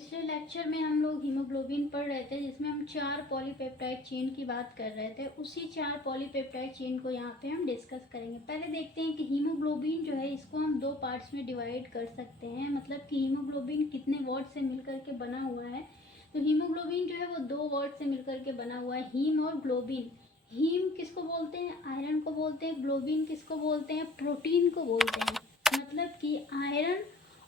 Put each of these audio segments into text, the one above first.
पिछले लेक्चर में हम लोग हीमोग्लोबिन पढ़ रहे थे, जिसमें हम 4 पॉलीपेप्टाइड चेन की बात कर रहे थे। उसी 4 पॉलीपेप्टाइड चेन को यहाँ पे हम डिस्कस करेंगे। पहले देखते हैं कि हीमोग्लोबिन जो है इसको हम 2 पार्ट्स में डिवाइड कर सकते हैं, मतलब कि हीमोग्लोबिन कितने वर्ड से मिलकर के बना हुआ है। तो हीमोग्लोबिन जो है वो 2 वर्ड से मिलकर के बना हुआ है, हीम और ग्लोबिन। हीम किसको बोलते हैं? आयरन को बोलते हैं। ग्लोबिन किसको बोलते हैं? प्रोटीन को बोलते हैं। मतलब कि आयरन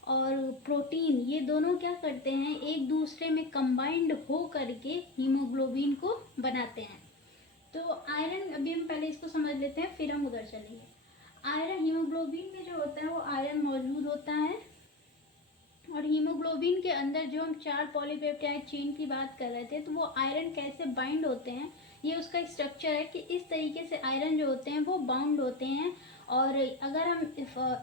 और प्रोटीन ये दोनों क्या करते हैं, एक दूसरे में कंबाइंड हो करके हीमोग्लोबिन को बनाते हैं। तो आयरन, अभी हम पहले इसको समझ लेते हैं, फिर हम उधर चलेंगे। आयरन, हीमोग्लोबिन में जो होता है वो आयरन मौजूद होता है। और हीमोग्लोबिन के अंदर जो हम 4 पॉलीपेप्टाइड चेन की बात कर रहे थे, तो वो आयरन कैसे बाइंड होते हैं, ये उसका स्ट्रक्चर है कि इस तरीके से आयरन जो होते हैं वो बाउंड होते हैं। और अगर हम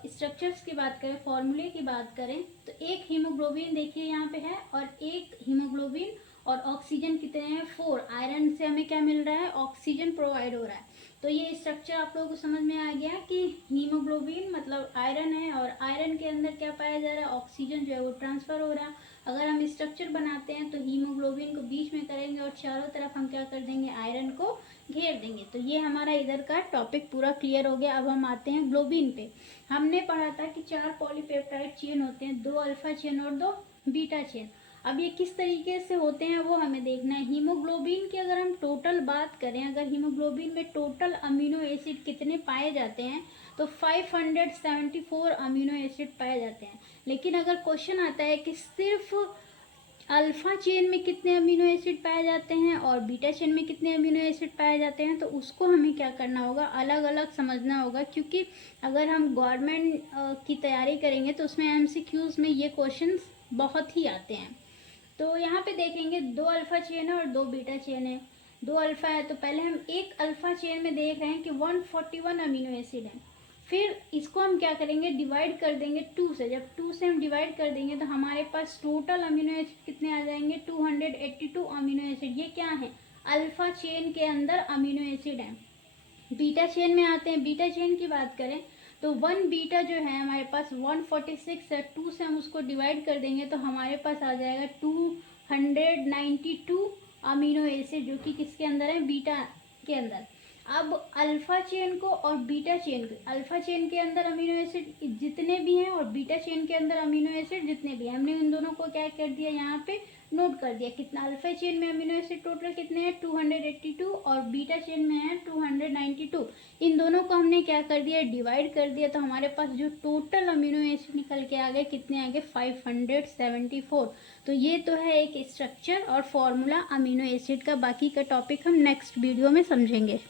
स्ट्रक्चर्स की बात करें, फॉर्मूले की बात करें, तो एक हीमोग्लोबिन देखिए यहाँ पे है, और एक हीमोग्लोबिन और ऑक्सीजन कितने हैं? 4। आयरन से हमें क्या मिल रहा है? ऑक्सीजन प्रोवाइड हो रहा है। तो ये स्ट्रक्चर आप लोगों को समझ में आ गया कि हीमोग्लोबिन मतलब आयरन है, और आयरन के अंदर क्या पाया जा रहा है? ऑक्सीजन जो है वो ट्रांसफर हो रहा है। अगर हम स्ट्रक्चर बनाते हैं तो हीमोग्लोबिन को बीच में करेंगे और चारों तरफ हम क्या कर देंगे? आयरन को घेर देंगे। तो ये हमारा इधर का टॉपिक पूरा क्लियर हो गया। अब हम आते हैं ग्लोबिन पे। हमने पढ़ा था कि 4 पॉलीपेप्टाइड चेन होते हैं, 2 अल्फा चेन और 2 बीटा चेन। अब ये किस तरीके से होते हैं वो हमें देखना है। हीमोग्लोबिन की अगर हम टोटल बात करें, अगर हीमोग्लोबिन में टोटल अमीनो एसिड कितने पाए जाते हैं, तो 574 अमीनो एसिड पाए जाते हैं। लेकिन अगर क्वेश्चन आता है कि सिर्फ अल्फा चेन में कितने अमीनो एसिड पाए जाते हैं और बीटा चेन में कितने अमीनो एसिड पाए जाते हैं, तो उसको हमें क्या करना होगा? अलग अलग समझना होगा। क्योंकि अगर हम गवर्नमेंट की तैयारी करेंगे तो उसमें एमसीक्यूज में ये क्वेश्चंस बहुत ही आते हैं। तो यहाँ पे देखेंगे 2 अल्फा चेन है और 2 बीटा चेन है। 2 अल्फा है तो पहले हम एक अल्फा चेन में देख रहे हैं कि 141 अमीनो एसिड है। फिर इसको हम क्या करेंगे? डिवाइड कर देंगे 2 से। जब 2 से हम डिवाइड कर देंगे तो हमारे पास टोटल अमीनो एसिड कितने आ जाएंगे? 282 अमीनो एसिड। ये क्या है? अल्फा चेन के अंदर अमीनो एसिड है। बीटा चेन में आते हैं। बीटा चेन की बात करें तो 1 बीटा जो है हमारे पास 146 है। 2 से हम उसको डिवाइड कर देंगे तो हमारे पास आ जाएगा 292 अमीनो एसिड, जो कि किसके अंदर है? बीटा के अंदर। अब अल्फा चेन को और बीटा चेन को, अल्फा चेन के अंदर अमीनो एसिड जितने भी हैं और बीटा चेन के अंदर अमीनो एसिड जितने भी हैं, हमने उन दोनों को क्या कर दिया? यहाँ पे नोट कर दिया। कितना अल्फा चेन में अमीनो एसिड टोटल कितने हैं? 282, और बीटा चेन में है 292। इन दोनों को हमने क्या कर दिया? डिवाइड कर दिया। तो हमारे पास जो टोटल अमीनो एसिड निकल के आ गए, कितने आ गए? 574। तो ये तो है एक स्ट्रक्चर और फॉर्मूला अमीनो एसिड का। बाकी का टॉपिक हम नेक्स्ट वीडियो में समझेंगे।